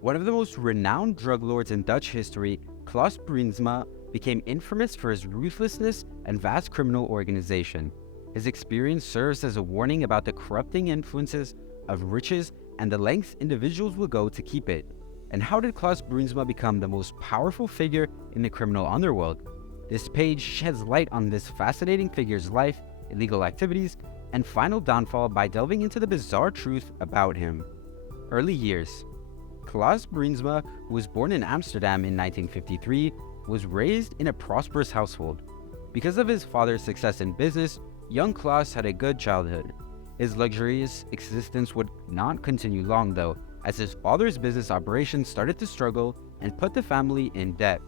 One of the most renowned drug lords in Dutch history, Klaas Bruinsma became infamous for his ruthlessness and vast criminal organization. His experience serves as a warning about the corrupting influences of riches and the lengths individuals will go to keep it. And how did Klaas Bruinsma become the most powerful figure in the criminal underworld? This page sheds light on this fascinating figure's life, illegal activities, and final downfall by delving into the bizarre truth about him. Early years. Klaas Bruinsma, who was born in Amsterdam in 1953, was raised in a prosperous household. Because of his father's success in business, young Klaas had a good childhood. His luxurious existence would not continue long though, as his father's business operations started to struggle and put the family in debt.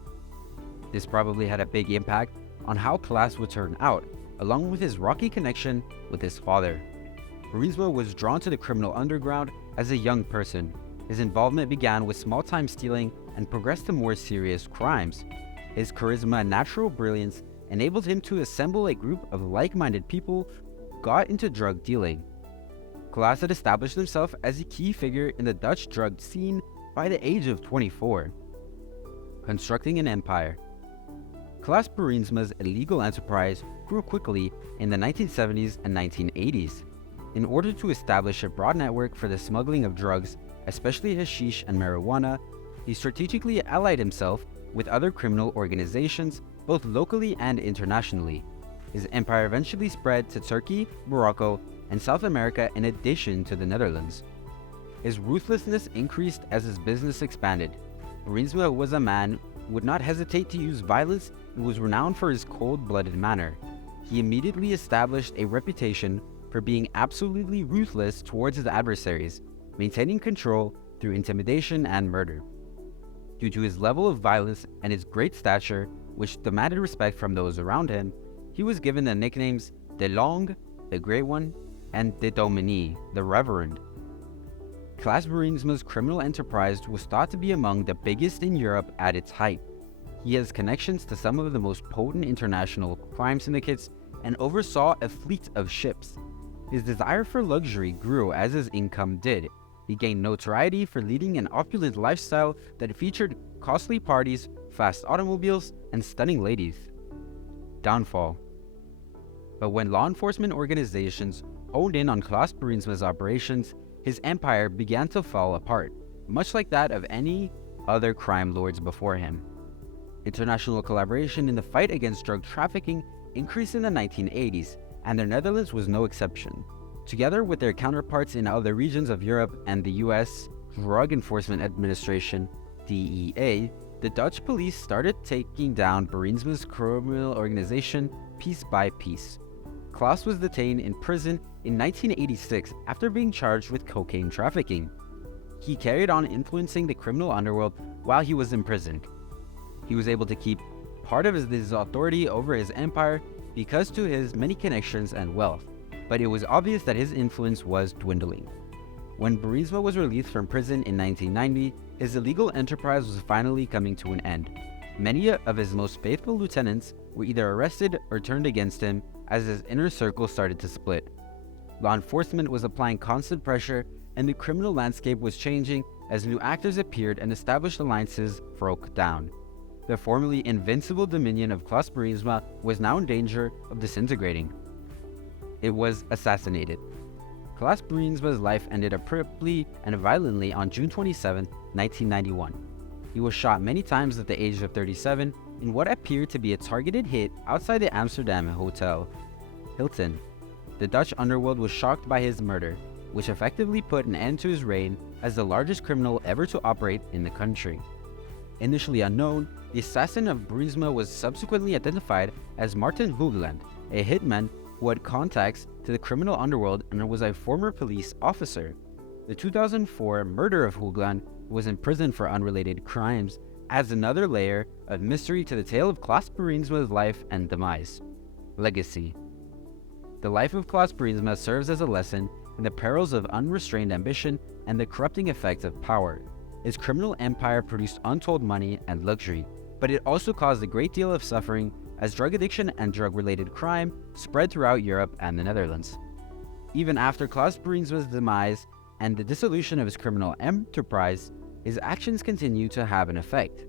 This probably had a big impact on how Klaas would turn out, along with his rocky connection with his father. Bruinsma was drawn to the criminal underground as a young person. His involvement began with small-time stealing and progressed to more serious crimes. His charisma and natural brilliance enabled him to assemble a group of like-minded people who got into drug dealing. Klaas had established himself as a key figure in the Dutch drug scene by the age of 24. Constructing an empire. Klaas Bruinsma's illegal enterprise grew quickly in the 1970s and 1980s. In order to establish a broad network for the smuggling of drugs, especially hashish and marijuana, he strategically allied himself with other criminal organizations, both locally and internationally. His empire eventually spread to Turkey, Morocco, and South America in addition to the Netherlands. His ruthlessness increased as his business expanded. Bruinsma was a man who would not hesitate to use violence and was renowned for his cold-blooded manner. He immediately established a reputation for being absolutely ruthless towards his adversaries, maintaining control through intimidation and murder. Due to his level of violence and his great stature, which demanded respect from those around him, he was given the nicknames De Long, the Great One, and De Dominie, the Reverend. Klaas Bruinsma's criminal enterprise was thought to be among the biggest in Europe at its height. He has connections to some of the most potent international crime syndicates and oversaw a fleet of ships. His desire for luxury grew as his income did. He gained notoriety for leading an opulent lifestyle that featured costly parties, fast automobiles, and stunning ladies. Downfall. But when law enforcement organizations honed in on Klaas Bruinsma's operations, his empire began to fall apart, much like that of any other crime lords before him. International collaboration in the fight against drug trafficking increased in the 1980s, and the Netherlands was no exception. Together with their counterparts in other regions of Europe and the US Drug Enforcement Administration, DEA, the Dutch police started taking down Bruinsma's criminal organization piece by piece. Klaas was detained in prison in 1986 after being charged with cocaine trafficking. He carried on influencing the criminal underworld while he was imprisoned. He was able to keep part of his authority over his empire because to his many connections and wealth, but it was obvious that his influence was dwindling. When Bruinsma was released from prison in 1990, his illegal enterprise was finally coming to an end. Many of his most faithful lieutenants were either arrested or turned against him as his inner circle started to split. Law enforcement was applying constant pressure, and the criminal landscape was changing as new actors appeared and established alliances broke down. The formerly invincible dominion of Klaas Bruinsma was now in danger of disintegrating. It was assassinated. Klaas Bruinsma's life ended abruptly and violently on June 27, 1991. He was shot many times at the age of 37 in what appeared to be a targeted hit outside the Amsterdam hotel Hilton. The Dutch underworld was shocked by his murder, which effectively put an end to his reign as the largest criminal ever to operate in the country. Initially unknown, the assassin of Bruinsma was subsequently identified as Martin Hoogland, a hitman who had contacts to the criminal underworld and was a former police officer. The 2004 murder of Hoogland, who was in prison for unrelated crimes, adds another layer of mystery to the tale of Klaas Bruinsma's life and demise. Legacy. The life of Klaas Bruinsma serves as a lesson in the perils of unrestrained ambition and the corrupting effects of power. His criminal empire produced untold money and luxury, but it also caused a great deal of suffering as drug addiction and drug-related crime spread throughout Europe and the Netherlands. Even after Klaas Bruinsma's demise and the dissolution of his criminal enterprise, his actions continue to have an effect.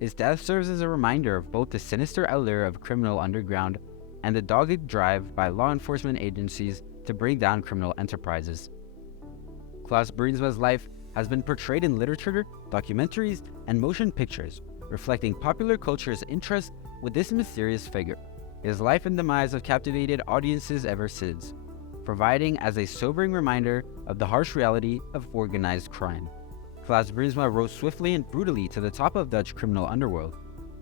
His death serves as a reminder of both the sinister allure of criminal underground and the dogged drive by law enforcement agencies to bring down criminal enterprises. Klaas Bruinsma's life has been portrayed in literature, documentaries, and motion pictures, reflecting popular culture's interest with this mysterious figure. His life and demise have captivated audiences ever since, providing as a sobering reminder of the harsh reality of organized crime. Klaas Bruinsma rose swiftly and brutally to the top of Dutch criminal underworld.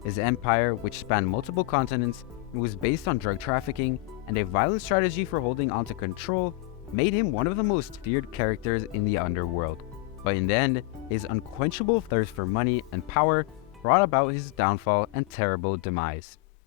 His empire, which spanned multiple continents and was based on drug trafficking and a violent strategy for holding onto control, made him one of the most feared characters in the underworld. But in the end, his unquenchable thirst for money and power brought about his downfall and terrible demise.